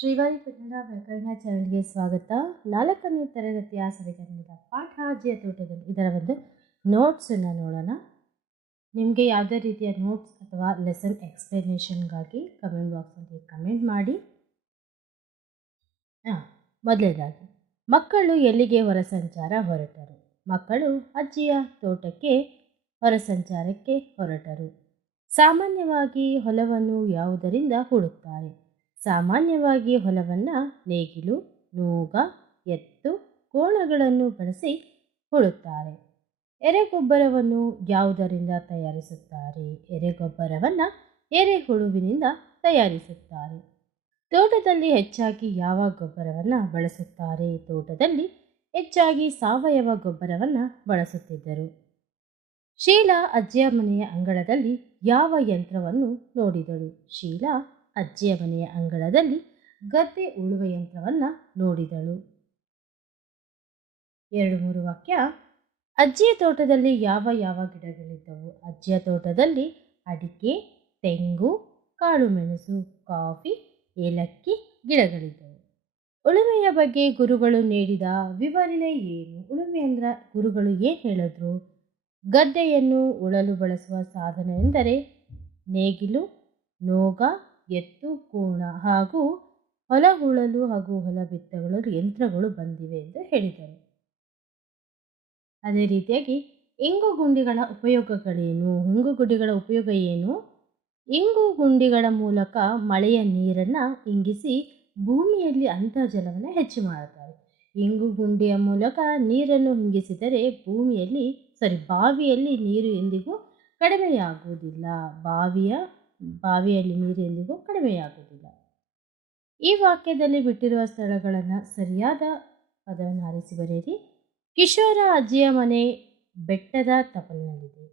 ಶ್ರೀವಾರಿ ಕನ್ನಡ ವ್ಯಾಕರಣ ಚಾನಲ್ಗೆ ಸ್ವಾಗತ. 4ನೇ ತರಗತಿಯ ಸವಿಗನ್ನಡ ಪಾಠ ಅಜ್ಜಿಯ ತೋಟದಲ್ಲಿ ಇದರ ಒಂದು ನೋಟ್ಸನ್ನು ನೋಡೋಣ. ನಿಮಗೆ ಯಾವುದೇ ರೀತಿಯ ನೋಟ್ಸ್ ಅಥವಾ ಲೆಸನ್ ಎಕ್ಸ್ಪ್ಲನೇಷನ್ಗಾಗಿ ಕಮೆಂಟ್ ಬಾಕ್ಸಲ್ಲಿ ಕಮೆಂಟ್ ಮಾಡಿ. ಮೊದಲನೇದಾಗಿ, ಮಕ್ಕಳು ಎಲ್ಲಿಗೆ ಹೊರಸಂಚಾರ ಹೊರಟರು? ಮಕ್ಕಳು ಅಜ್ಜಿಯ ತೋಟಕ್ಕೆ ಹೊರಸಂಚಾರಕ್ಕೆ ಹೊರಟರು. ಸಾಮಾನ್ಯವಾಗಿ ಹೊಲವನ್ನು ಯಾವುದರಿಂದ ಹೂಳುತ್ತಾರೆ? ಸಾಮಾನ್ಯವಾಗಿ ಹೊಲವನ್ನು ನೇಗಿಲು, ನೂಗ, ಎತ್ತು, ಕೋಣಗಳನ್ನು ಬಳಸಿ ಹೂಳುತ್ತಾರೆ. ಎರೆಗೊಬ್ಬರವನ್ನು ಯಾವುದರಿಂದ ತಯಾರಿಸುತ್ತಾರೆ? ಎರೆಗೊಬ್ಬರವನ್ನು ಎರೆಹುಳುವಿನಿಂದ ತಯಾರಿಸುತ್ತಾರೆ. ತೋಟದಲ್ಲಿ ಹೆಚ್ಚಾಗಿ ಯಾವ ಗೊಬ್ಬರವನ್ನು ಬಳಸುತ್ತಾರೆ? ತೋಟದಲ್ಲಿ ಹೆಚ್ಚಾಗಿ ಸಾವಯವ ಗೊಬ್ಬರವನ್ನು ಬಳಸುತ್ತಿದ್ದರು. ಶೀಲಾ ಅಜ್ಜಿಯ ಮನೆಯ ಅಂಗಳದಲ್ಲಿ ಯಾವ ಯಂತ್ರವನ್ನು ನೋಡಿದಳು? ಶೀಲಾ ಅಜ್ಜಿಯ ಮನೆಯ ಅಂಗಳದಲ್ಲಿ ಗದ್ದೆ ಉಳುವ ಯಂತ್ರವನ್ನು ನೋಡಿದಳು. 2-3 ವಾಕ್ಯ. ಅಜ್ಜಿಯ ತೋಟದಲ್ಲಿ ಯಾವ ಯಾವ ಗಿಡಗಳಿದ್ದವು? ಅಜ್ಜಿಯ ತೋಟದಲ್ಲಿ ಅಡಿಕೆ, ತೆಂಗು, ಕಾಳುಮೆಣಸು, ಕಾಫಿ, ಏಲಕ್ಕಿ ಗಿಡಗಳಿದ್ದವು. ಉಳುಮೆಯ ಬಗ್ಗೆ ಗುರುಗಳು ನೀಡಿದ ವಿವರಣೆ ಏನು? ಉಳುಮೆ ಅಂದ್ರೆ ಗುರುಗಳು ಏನು ಹೇಳಿದ್ರು? ಗದ್ದೆಯನ್ನು ಉಳಲು ಬಳಸುವ ಸಾಧನವೆಂದರೆ ನೇಗಿಲು, ನೋಗ, ಎತ್ತು, ಕೋಣ ಹಾಗೂ ಹೊಲ ಉಳಲು ಹಾಗೂ ಹೊಲ ಬಿತ್ತಗಳು ಯಂತ್ರಗಳು ಬಂದಿವೆ ಎಂದು ಹೇಳಿದರು. ಅದೇ ರೀತಿಯಾಗಿ ಇಂಗು ಗುಂಡಿಗಳ ಉಪಯೋಗಗಳೇನು? ಇಂಗು ಗುಂಡಿಗಳ ಉಪಯೋಗ ಏನು? ಇಂಗು ಗುಂಡಿಗಳ ಮೂಲಕ ಮಳೆಯ ನೀರನ್ನು ಇಂಗಿಸಿ ಭೂಮಿಯಲ್ಲಿ ಅಂತರ್ಜಲವನ್ನು ಹೆಚ್ಚು ಮಾಡುತ್ತಾರೆ. ಇಂಗು ಗುಂಡಿಯ ಮೂಲಕ ನೀರನ್ನು ಇಂಗಿಸಿದರೆ ಬಾವಿಯಲ್ಲಿ ನೀರು ಎಂದಿಗೂ ಕಡಿಮೆಯಾಗುವುದಿಲ್ಲ. ಬಾವಿಯಲ್ಲಿ ನೀರು ಎಂದಿಗೂ ಕಡಿಮೆಯಾಗುವುದಿಲ್ಲ. ಈ ವಾಕ್ಯದಲ್ಲಿ ಬಿಟ್ಟಿರುವ ಸ್ಥಳಗಳನ್ನು ಸರಿಯಾದ ಪದವನ್ನು ಆರಿಸಿ ಬರೆಯಿರಿ. ಕಿಶೋರ ಅಜ್ಜಿಯ ಮನೆ ಬೆಟ್ಟದ ತಪ್ಪಲಿನಲ್ಲಿದೆ.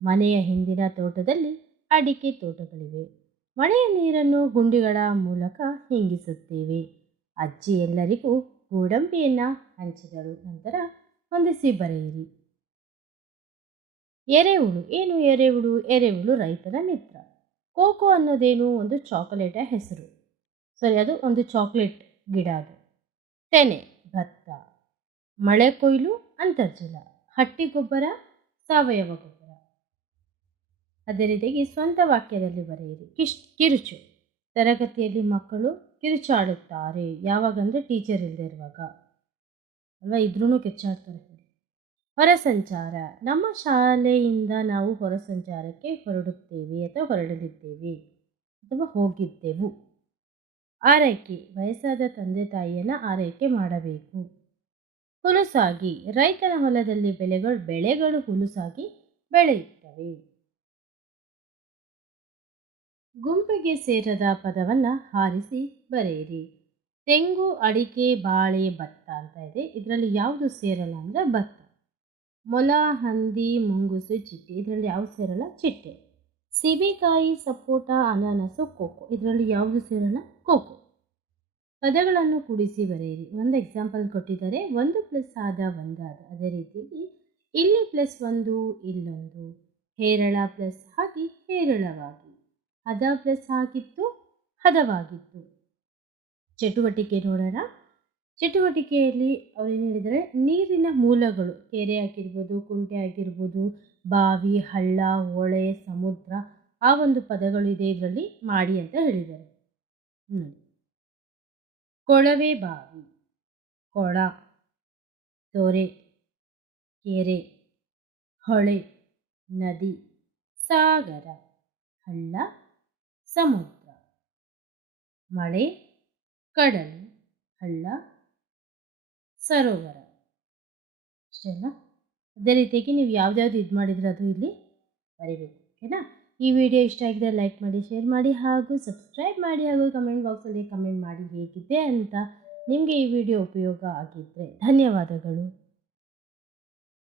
ಮನೆಯ ಹಿಂದಿನ ತೋಟದಲ್ಲಿ ಅಡಿಕೆ ತೋಟಗಳಿವೆ. ಮಳೆಯ ನೀರನ್ನು ಗುಂಡಿಗಳ ಮೂಲಕ ಇಂಗಿಸುತ್ತೇವೆ. ಅಜ್ಜಿ ಎಲ್ಲರಿಗೂ ಗೋಡಂಬಿಯನ್ನು ಹಂಚಿದಳು. ನಂತರ ಹೊಂದಿಸಿ ಬರೆಯಿರಿ. ಎರೆಹುಳು ಏನು? ಎರೆಹುಳು ರೈತನ ಮಿತ್ರ. ಕೋಕೋ ಅನ್ನೋದೇನು? ಒಂದು ಚಾಕೊಲೇಟ್ ಹೆಸರು. ಅದು ಒಂದು ಚಾಕ್ಲೇಟ್ ಗಿಡ. ಅದು ತೆನೆ ಭತ್ತ. ಮಳೆ ಕೊಯ್ಲು ಅಂತರ್ಜಲ. ಹಟ್ಟಿ ಗೊಬ್ಬರ ಸಾವಯವ ಗೊಬ್ಬರ. ಅದೇ ರೀತಿಯಾಗಿ ಸ್ವಂತ ವಾಕ್ಯದಲ್ಲಿ ಬರೆಯಿರಿ. ಕಿರುಚು. ತರಗತಿಯಲ್ಲಿ ಮಕ್ಕಳು ಕಿರುಚಾಡುತ್ತಾರೆ. ಯಾವಾಗಂದರೆ ಟೀಚರ್ ಇಲ್ಲದೆ ಇರುವಾಗ ಅಲ್ವಾ, ಇದ್ರೂ ಕಿರುಚಾಡ್ತಾರೆ. ಹೊರಸಂಚಾರ. ನಮ್ಮ ಶಾಲೆಯಿಂದ ನಾವು ಹೊರಸಂಚಾರಕ್ಕೆ ಹೊರಡುತ್ತೇವೆ ಅಥವಾ ಹೊರಡಲಿದ್ದೇವೆ ಅಥವಾ ಹೋಗಿದ್ದೆವು. ಆರೈಕೆ. ವಯಸ್ಸಾದ ತಂದೆ ತಾಯಿಯನ್ನು ಆರೈಕೆ ಮಾಡಬೇಕು. ಹುಲುಸಾಗಿ. ರೈತನ ಹೊಲದಲ್ಲಿ ಬೆಳೆಗಳು ಹುಲುಸಾಗಿ ಬೆಳೆಯುತ್ತವೆ. ಗುಂಪಿಗೆ ಸೇರದ ಪದವನ್ನು ಆರಿಸಿ ಬರೆಯಿರಿ. ತೆಂಗು, ಅಡಿಕೆ, ಬಾಳೆ, ಭತ್ತ ಅಂತ ಇದೆ. ಇದರಲ್ಲಿ ಯಾವುದು ಸೇರಲ್ಲ ಅಂದರೆ ಭತ್ತ. ಮೊಲ, ಹಂದಿ, ಮುಂಗುಸು, ಚಿಟ್ಟೆ. ಇದರಲ್ಲಿ ಯಾವುದು ಸೇರಲ್ಲ? ಚಿಟ್ಟೆ. ಸೀಬೆಕಾಯಿ, ಸಪೋಟ, ಅನಾನಸು, ಕೋಕೋ. ಇದರಲ್ಲಿ ಯಾವುದು ಸೇರಲ್ಲ? ಕೋಕೋ. ಪದಗಳನ್ನು ಕೂಡಿಸಿ ಬರೆಯಿರಿ. ಒಂದು ಎಕ್ಸಾಂಪಲ್ ಕೊಟ್ಟಿದ್ದಾರೆ. 1 + ಆದ 1 ಆದ. ಅದೇ ರೀತಿಯಾಗಿ ಇಲ್ಲಿ +1 ಇಲ್ಲೊಂದು. ಹೇರಳ ಪ್ಲಸ್ ಆಗಿ ಹೇರಳವಾಗಿ. ಹದ ಪ್ಲಸ್ ಆಗಿತ್ತು ಹದವಾಗಿತ್ತು. ಚಟುವಟಿಕೆ ನೋಡೋಣ. ಚಟುವಟಿಕೆಯಲ್ಲಿ ಅವರೇನು ಹೇಳಿದರೆ, ನೀರಿನ ಮೂಲಗಳು ಕೆರೆ ಆಗಿರ್ಬೋದು, ಕುಂಟೆ ಆಗಿರ್ಬೋದು, ಬಾವಿ, ಹಳ್ಳ, ಹೊಳೆ, ಸಮುದ್ರ, ಆ ಒಂದು ಪದಗಳು ಇದೆ ಇದರಲ್ಲಿ ಮಾಡಿ ಅಂತ ಹೇಳಿದ್ದಾರೆ. ಕೊಳವೆ ಬಾವಿ, ಕೊಳ, ತೊರೆ, ಕೆರೆ, ಹೊಳೆ, ನದಿ, ಸಾಗರ, ಹಳ್ಳ, ಸಮುದ್ರ, ಮಳೆ, ಕಡಲು, ಹಳ್ಳ, ಸರೋವರ. ಅಷ್ಟೇನಾ? ಅದೇ ರೀತಿಯಾಗಿ ನೀವು ಯಾವ್ದಾವ್ದು ಇದು ಮಾಡಿದ್ರೆ ಅದು ಇಲ್ಲಿ ಬರೀಬೇಕು. ಓಕೆನಾ? ಈ ವಿಡಿಯೋ ಇಷ್ಟ ಆಗಿದ್ರೆ ಲೈಕ್ ಮಾಡಿ, ಶೇರ್ ಮಾಡಿ ಹಾಗೂ ಸಬ್ಸ್ಕ್ರೈಬ್ ಮಾಡಿ ಹಾಗೂ ಕಮೆಂಟ್ ಬಾಕ್ಸಲ್ಲಿ ಕಮೆಂಟ್ ಮಾಡಿ ಹೇಗಿದೆ ಅಂತ. ನಿಮಗೆ ಈ ವಿಡಿಯೋ ಉಪಯೋಗ ಆಗಿದ್ದರೆ ಧನ್ಯವಾದಗಳು.